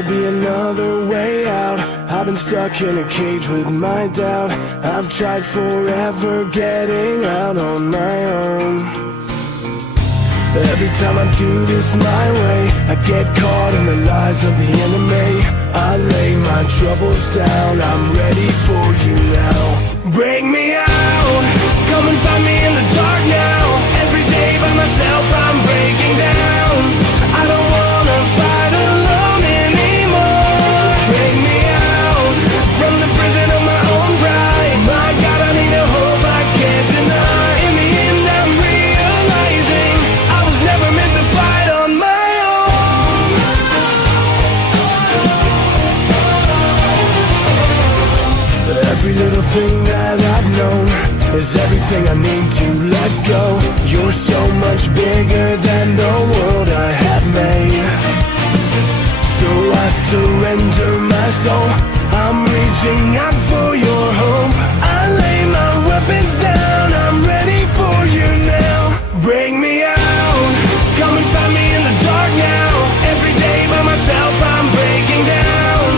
gotta be another way out. I've been stuck in a cage with my doubt. I've tried forever getting out on my own. Every time I do this my way, I get caught in the lies of the enemy. I lay my troubles down, I'm ready for you now. Bring me out, come and find me in the dark now. Every day by myself I'm breaking down. I don't wanna fight alone anymore. Bring me out, from the prison of my own pride. My God, I need a hope I can't deny. In the end I'm realizing I was never meant to fight on my own. Every little thing that I've known is everything I need to let go. You're so much bigger than the world I have made. So I surrender my soul, I'm reaching out for your hope. I lay my weapons down, I'm ready for you now. Bring me out, come and find me in the dark now. Every day by myself I'm breaking down.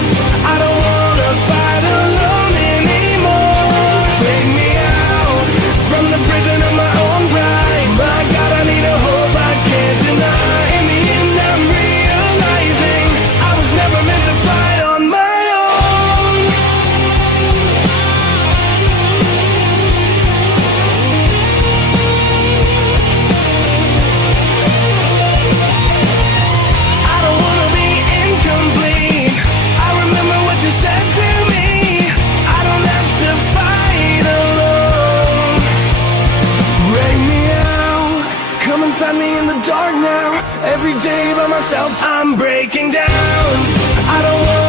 I don't wanna fight alone anymore. Bring me out, from the prison of my own pride. My God, I need a hope I can't deny. In the end I'm realizing I was never meant to fight on my own. I don't wanna be incomplete. I remember what you said to me. I don't have to fight alone. Bring me out, come and find me in the dark now. Every day by myself I'm breaking down. I don't want